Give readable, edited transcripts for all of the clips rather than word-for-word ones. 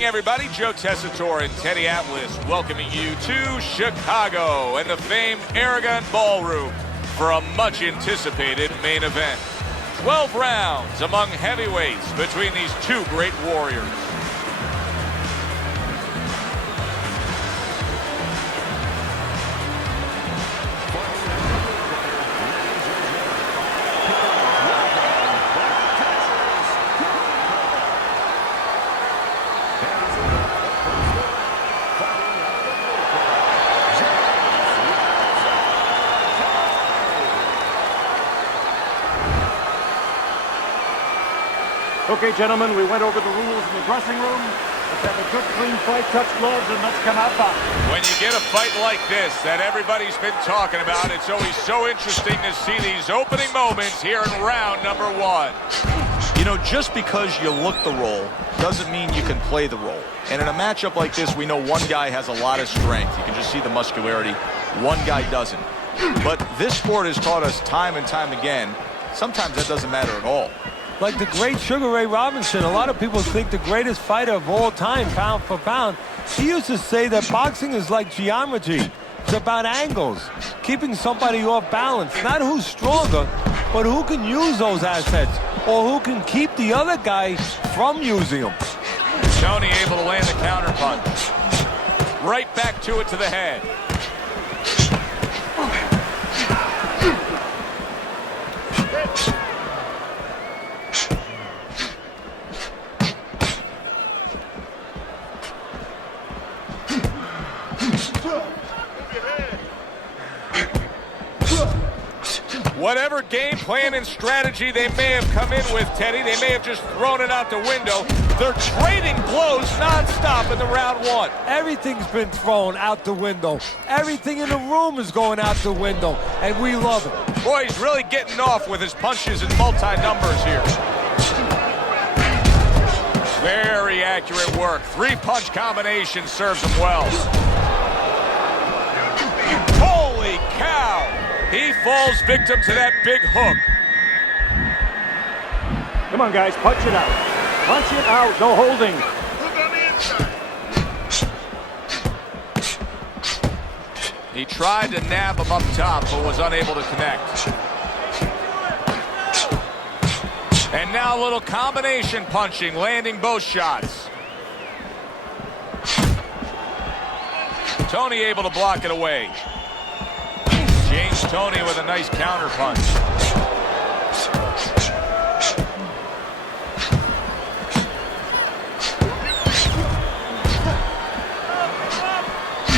Everybody, Joe Tessitore and Teddy Atlas welcoming you to Chicago and the famed Aragon Ballroom for a much anticipated main event. 12 rounds among heavyweights between these two great warriors. Okay, gentlemen, we went over the rules in the dressing room. Let's have a good, clean fight, touch gloves, and let's come out boxing. When you get a fight like this that everybody's been talking about, it's always so interesting to see these opening moments here in round number one. You know, just because you look the role doesn't mean you can play the role. And in a matchup like this, we know one guy has a lot of strength. You can just see the muscularity. One guy doesn't. But this sport has taught us time and time again, sometimes that doesn't matter at all. Like the great Sugar Ray Robinson, a lot of people think the greatest fighter of all time, pound for pound. He used to say that boxing is like geometry. It's about angles, keeping somebody off balance. Not who's stronger, but who can use those assets, or who can keep the other guy from using them. Tony able to land the counter punch. Right back to it to the head. Whatever game plan and strategy they may have come in with, Teddy, they may have just thrown it out the window. They're trading blows nonstop in the round one. Everything's been thrown out the window. Everything in the room is going out the window, and we love it. Boy, he's really getting off with his punches and multi-numbers here. Very accurate work. Three-punch combination serves him well. Holy cow! He falls victim to that big hook. Come on, guys, punch it out. Punch it out, no holding. He tried to nab him up top, but was unable to connect. And now a little combination punching, landing both shots. Tony able to block it away. James Toney with a nice counter punch.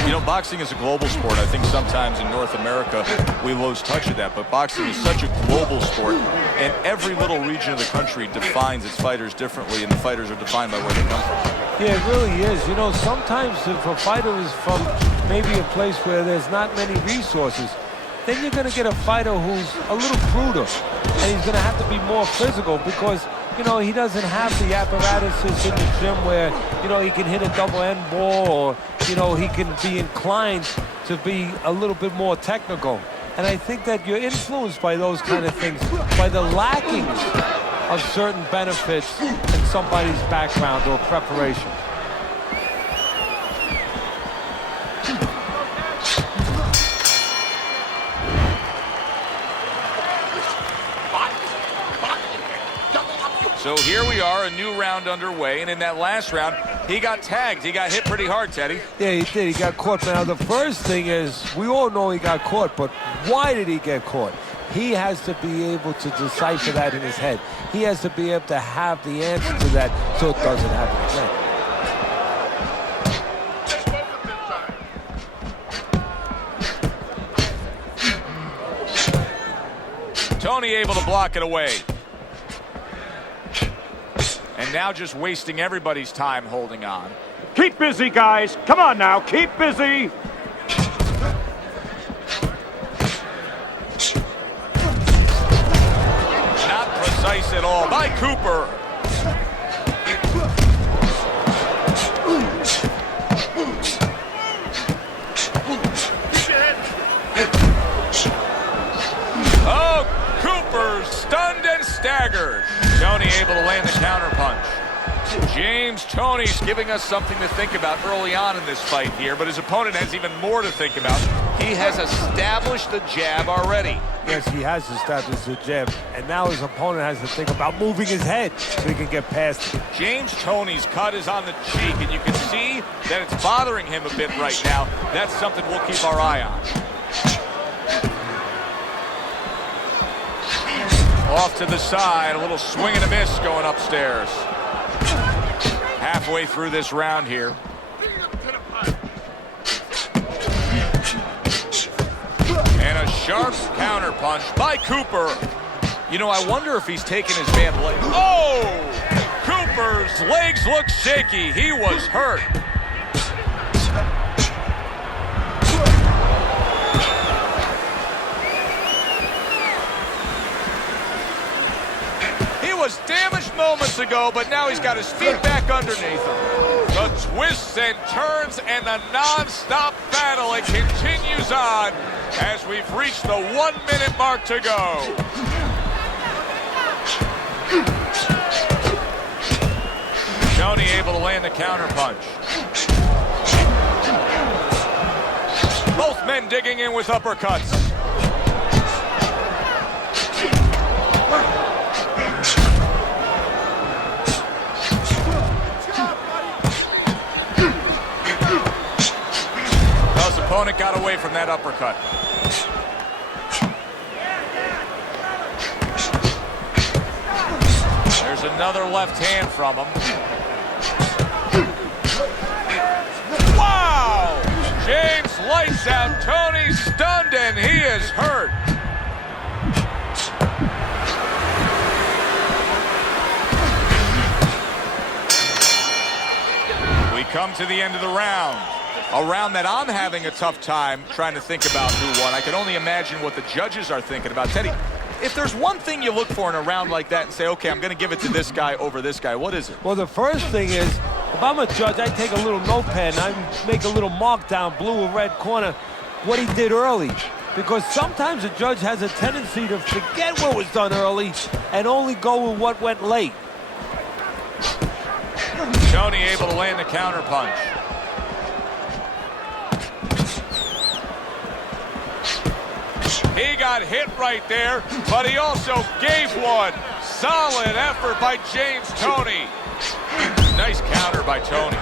You know, boxing is a global sport. I think sometimes in North America we lose touch of that, but boxing is such a global sport, and every little region of the country defines its fighters differently, and the fighters are defined by where they come from. Yeah, it really is. You know, sometimes if a fighter is from maybe a place where there's not many resources, then you're going to get a fighter who's a little cruder, and he's going to have to be more physical because, you know, he doesn't have the apparatuses in the gym where, you know, he can hit a double end ball or, you know, he can be inclined to be a little bit more technical. And I think that you're influenced by those kind of things, by the lacking of certain benefits in somebody's background or preparation. So here we are, a new round underway, and in that last round, he got tagged. He got hit pretty hard, Teddy. Yeah, he did. He got caught. Now, the first thing is, we all know he got caught, but why did he get caught? He has to be able to decipher that in his head. He has to be able to have the answer to that so it doesn't happen again. Tony able to block it away. And now just wasting everybody's time holding on. Keep busy, guys. Come on now, keep busy. Not precise at all by Cooper. Oh, Cooper stunned and staggered. Tony able to land the counterpunch. James Toney's giving us something to think about early on in this fight here, but his opponent has even more to think about. He has established the jab already. Yes, he has established the jab, and now his opponent has to think about moving his head so he can get past it. James Toney's cut is on the cheek, and you can see that it's bothering him a bit right now. That's something we'll keep our eye on. Off to the side, a little swing and a miss going upstairs. Halfway through this round here. And a sharp counter punch by Cooper. You know, I wonder if he's taking his man leg. Oh! Cooper's legs look shaky. He was hurt. Was damaged moments ago, but now he's got his feet back underneath him. The twists and turns and the non-stop battle, it continues on as we've reached the 1 minute mark to go. Toney able to land the counter punch. Both men digging in with uppercuts. His opponent got away from that uppercut. There's another left hand from him. Wow! James lights out. Toney stunned and he is hurt. We come to the end of the round. A round that I'm having a tough time trying to think about who won. I can only imagine what the judges are thinking about. Teddy, if there's one thing you look for in a round like that and say, okay, I'm going to give it to this guy over this guy, what is it? Well, the first thing is, if I'm a judge, I take a little notepad and I make a little mark down, blue or red corner, what he did early. Because sometimes a judge has a tendency to forget what was done early and only go with what went late. Toney able to land the counter punch. He got hit right there, but he also gave one. Solid effort by James Toney. Nice counter by Toney.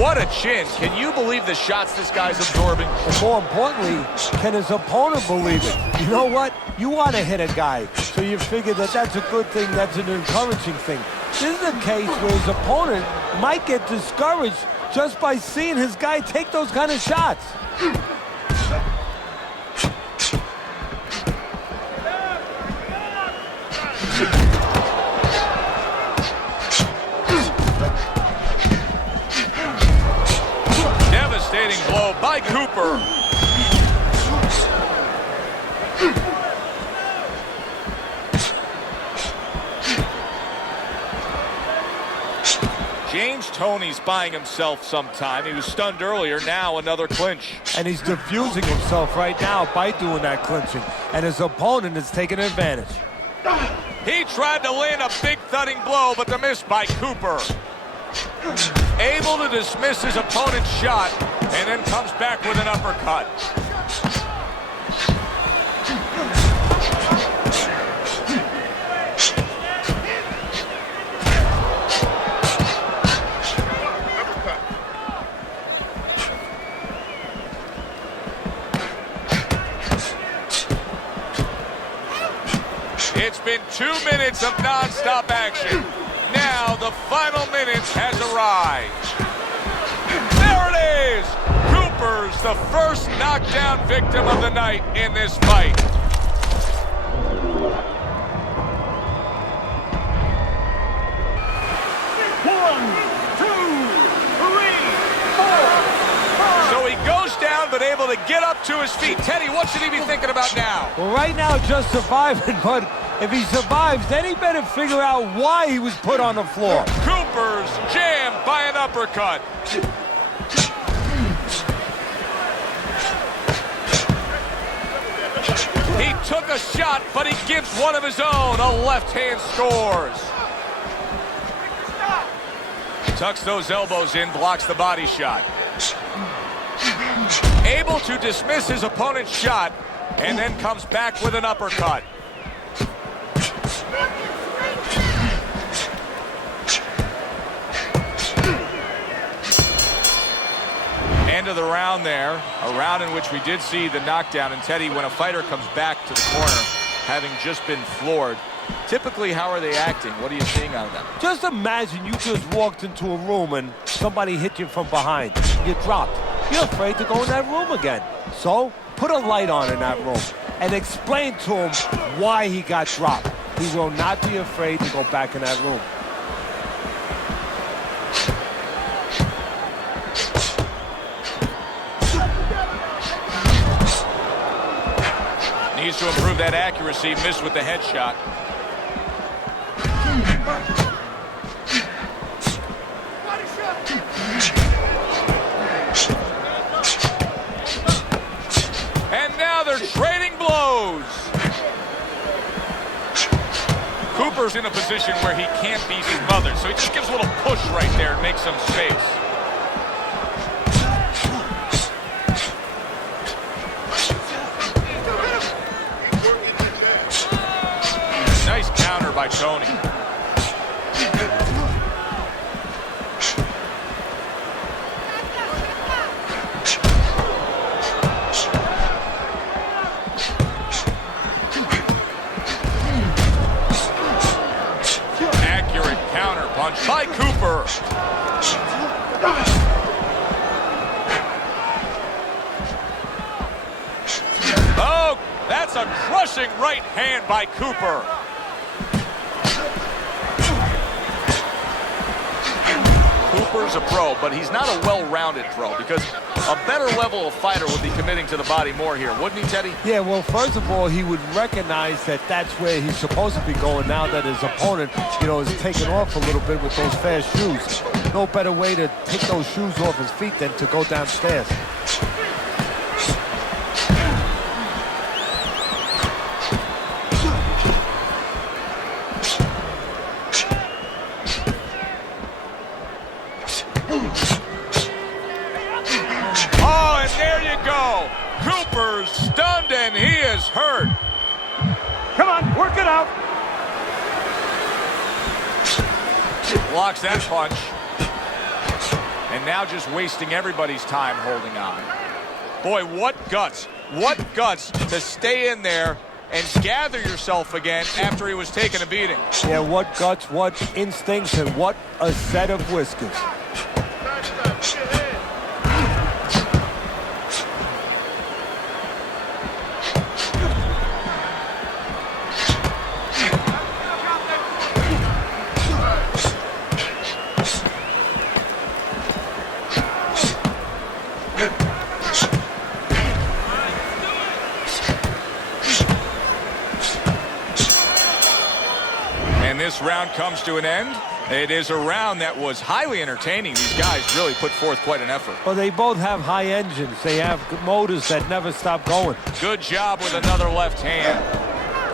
What a chin. Can you believe the shots this guy's absorbing? And more importantly, can his opponent believe it? You know what? You want to hit a guy, so you figure that that's a good thing, that's an encouraging thing. This is a case where his opponent might get discouraged just by seeing his guy take those kind of shots. Devastating blow by Cooper. James Toney's buying himself some time. He was stunned earlier, now another clinch. And he's diffusing himself right now by doing that clinching. And his opponent is taking advantage. He tried to land a big thudding blow, but the miss by Cooper. Able to dismiss his opponent's shot, and then comes back with an uppercut. It's been 2 minutes of non-stop action. Now the final minutes has arrived. There it is! Cooper's the first knockdown victim of the night in this fight. So he goes down, but able to get up to his feet. Teddy, what should he be thinking about now? Well, right now, just surviving, but if he survives, then he better figure out why he was put on the floor. Cooper's jammed by an uppercut. He took a shot, but he gives one of his own. A left hand scores. Tucks those elbows in, blocks the body shot. Able to dismiss his opponent's shot, and then comes back with an uppercut. End of the round there, a round in which we did see the knockdown. And Teddy, when a fighter comes back to the corner, having just been floored, typically how are they acting? What are you seeing out of them? Just imagine you just walked into a room and somebody hit you from behind. You dropped. You're afraid to go in that room again. So put a light on in that room and explain to him why he got dropped. He will not be afraid to go back in that room. Needs to improve that accuracy. Missed with the headshot. And now they're trading blows. Cooper's in a position where he can't be smothered, so he just gives a little push right there and makes some space. Nice counter by Tony. Accurate counter punch by Cooper. Oh, that's a crushing right hand by Cooper. Cooper's a pro, but he's not a well-rounded pro, because a better level of fighter would be committing to the body more here, wouldn't he, Teddy? Yeah, well, first of all, he would recognize that that's where he's supposed to be going now that his opponent, is taking off a little bit with those fast shoes. No better way to take those shoes off his feet than to go downstairs. Oh, and there you go. Cooper's stunned and he is hurt. Come on, work it out. Blocks that punch. And now just wasting everybody's time holding on. Boy, what guts. What guts to stay in there and gather yourself again after he was taking a beating. Yeah, what guts, what instincts, and what a set of whiskers. And this round comes to an end. It is a round that was highly entertaining. These guys really put forth quite an effort. Well, they both have high engines. They have motors that never stop going. Good job with another left hand.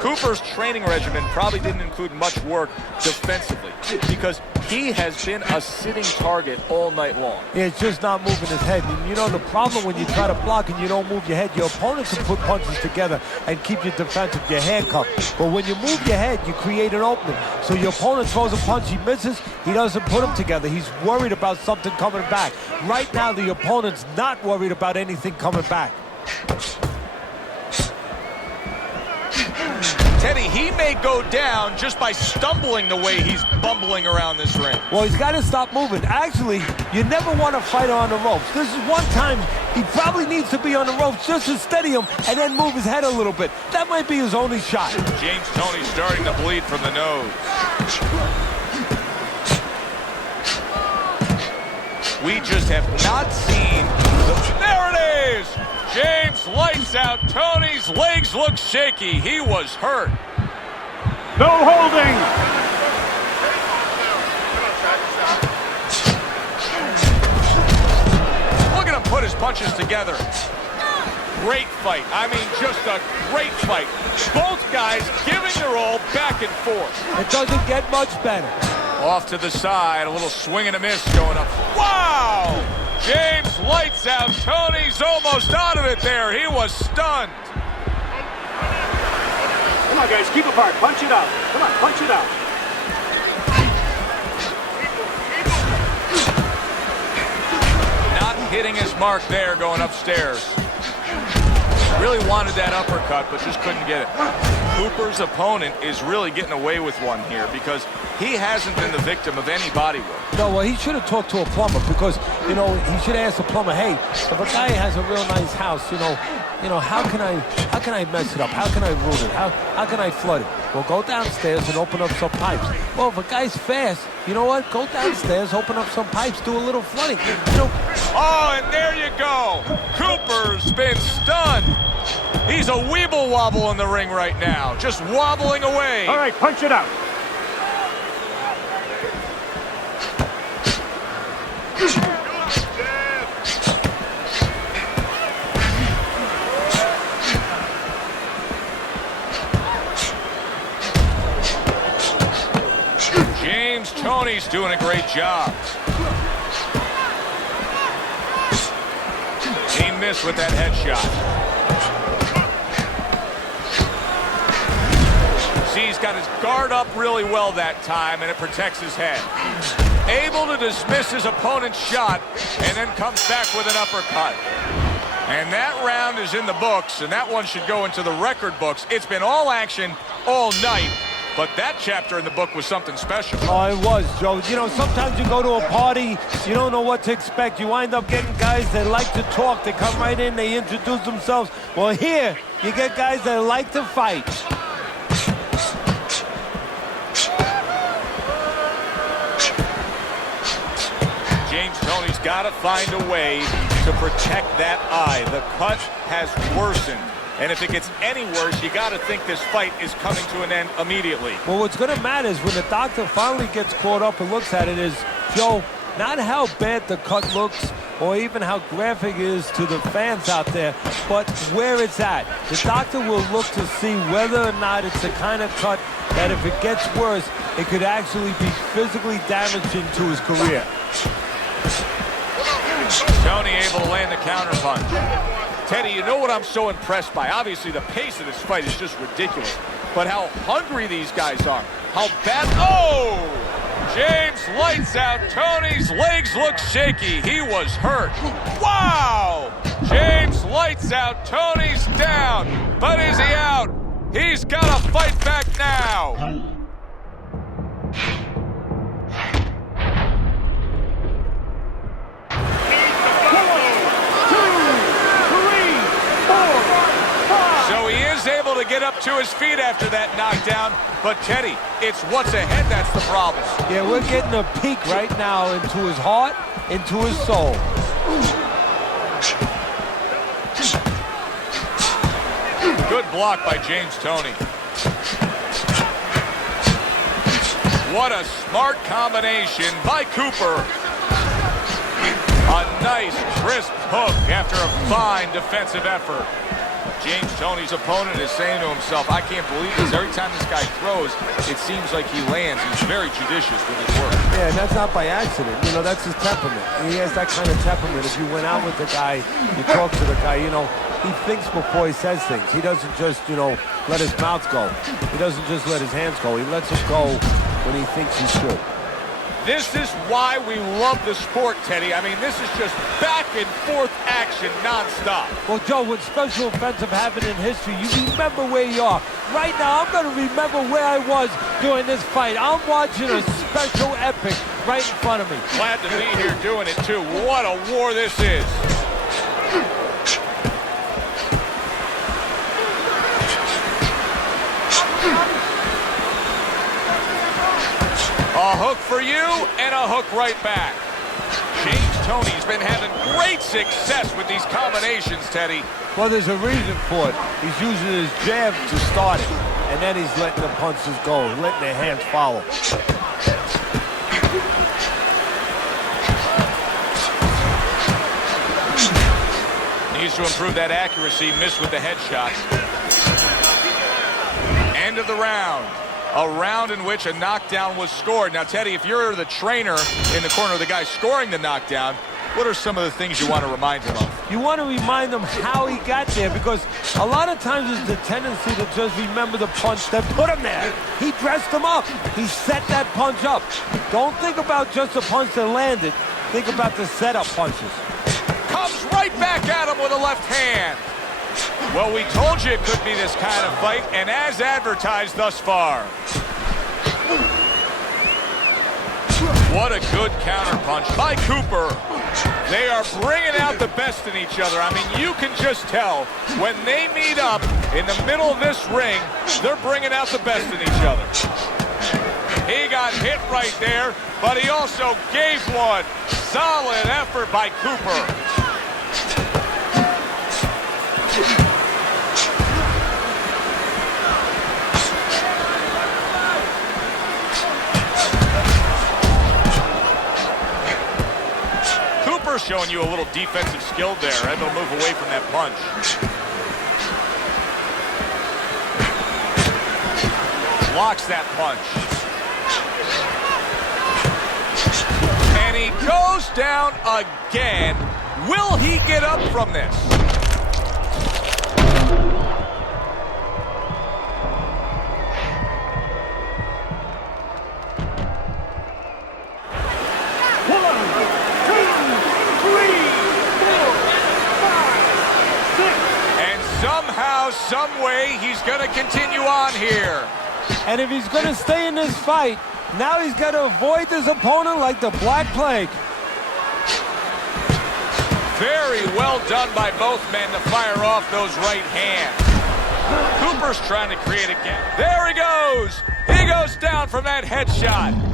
Cooper's training regimen probably didn't include much work defensively because he has been a sitting target all night long. Yeah, it's just not moving his head. And the problem when you try to block and you don't move your head, your opponent can put punches together and keep you defensive, your handcuffed. But when you move your head, you create an opening. So your opponent throws a punch, he misses, he doesn't put them together. He's worried about something coming back. Right now, the opponent's not worried about anything coming back. Teddy, he may go down just by stumbling the way he's bumbling around this ring. Well, he's got to stop moving. Actually, you never want to fight on the ropes. This is one time he probably needs to be on the ropes just to steady him and then move his head a little bit. That might be his only shot. James Toney starting to bleed from the nose. We just have not seen there it is! James lights out. Toney's legs look shaky. He was hurt. No holding. Look at him put his punches together. Great fight. I mean, just a great fight. Both guys giving their all back and forth. It doesn't get much better. Off to the side, a little swing and a miss going up. Wow! James lights out. Tony's almost out of it there. He was stunned. Come on, guys, keep apart. Punch it out. Come on, punch it out. Not hitting his mark there going upstairs. Really wanted that uppercut, but just couldn't get it. Cooper's opponent is really getting away with one here because he hasn't been the victim of any body work. No, well, he should have talked to a plumber because, you know, he should have asked the plumber, hey, if a guy has a real nice house, you know, how can I mess it up? How can I ruin it? How can I flood it? Well, go downstairs and open up some pipes. Well, if a guy's fast, you know what? Go downstairs, open up some pipes, do a little flooding. You know. Oh, and there you go. Cooper's been stunned. He's a weeble wobble in the ring right now, just wobbling away. All right, punch it out. James Toney's doing a great job. He missed with that headshot. See, he's got his guard up really well that time, and it protects his head. Able to dismiss his opponent's shot, and then comes back with an uppercut. And that round is in the books, and that one should go into the record books. It's been all action all night, but that chapter in the book was something special. Oh, it was, Joe. You know, sometimes you go to a party, you don't know what to expect. You wind up getting guys that like to talk. They come right in, they introduce themselves. Well, here, you get guys that like to fight. James Toney's got to find a way to protect that eye. The cut has worsened. And if it gets any worse, you got to think this fight is coming to an end immediately. Well, what's going to matter is when the doctor finally gets caught up and looks at it is, Joe, not how bad the cut looks or even how graphic it is to the fans out there, but where it's at. The doctor will look to see whether or not it's the kind of cut that if it gets worse, it could actually be physically damaging to his career. Toney able to land the counterpunch. Teddy, you know what I'm so impressed by? Obviously, the pace of this fight is just ridiculous. But how hungry these guys are. How bad... Oh! James lights out. Toney's legs look shaky. He was hurt. Wow! James lights out. Toney's down. But is he out? He's got to fight back now. Able to get up to his feet after that knockdown, but Teddy, it's what's ahead that's the problem. Yeah, we're getting a peek right now into his heart, into his soul. Good block by James Toney. What a smart combination by Cooper. A nice crisp hook after a fine defensive effort. James Toney's opponent is saying to himself, I can't believe this. Every time this guy throws, it seems like he lands. He's very judicious with his work. Yeah, and that's not by accident. You know, that's his temperament. He has that kind of temperament. If you went out with the guy, you talk to the guy, you know, he thinks before he says things. He doesn't just, you know, let his mouth go. He doesn't just let his hands go. He lets them go when he thinks he should. This is why we love the sport, Teddy. I mean, this is just back and forth action nonstop. Well, Joe, when special events have happened in history, you remember where you are. Right now, I'm going to remember where I was during this fight. I'm watching a special epic right in front of me. Glad to be here doing it, too. What a war this is. A hook for you and a hook right back. James Toney's been having great success with these combinations, Teddy. Well, there's a reason for it. He's using his jab to start it, and then he's letting the punches go, letting the hands follow. Needs to improve that accuracy. Missed with the headshot. End of the round. a round in which a knockdown was scored. Now, Teddy, if you're the trainer in the corner of the guy scoring the knockdown, what are some of the things you want to remind him of? You want to remind him how he got there, because a lot of times it's the tendency to just remember the punch that put him there. He dressed him up. He set that punch up. Don't think about just the punch that landed. Think about the setup punches. Comes right back at him with a left hand. Well, we told you it could be this kind of fight, and as advertised thus far. What a good counterpunch by Cooper. They are bringing out the best in each other. I mean, you can just tell when they meet up in the middle of this ring, they're bringing out the best in each other. He got hit right there, but he also gave one. Solid effort by Cooper. Showing you a little defensive skill there, able to move away from that punch. Blocks that punch. And he goes down again. Will he get up from this? Somehow, some way, he's going to continue on here. And if he's going to stay in this fight, now he's got to avoid his opponent like the Black Plague. Very well done by both men to fire off those right hands. Cooper's trying to create a gap. There he goes. He goes down from that headshot.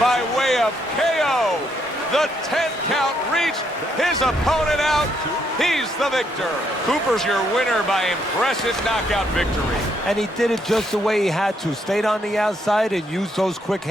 By way of KO. The 10 count reached. His opponent out. He's the victor. Cooper's your winner by impressive knockout victory. And he did it just the way he had to. Stayed on the outside and used those quick hands.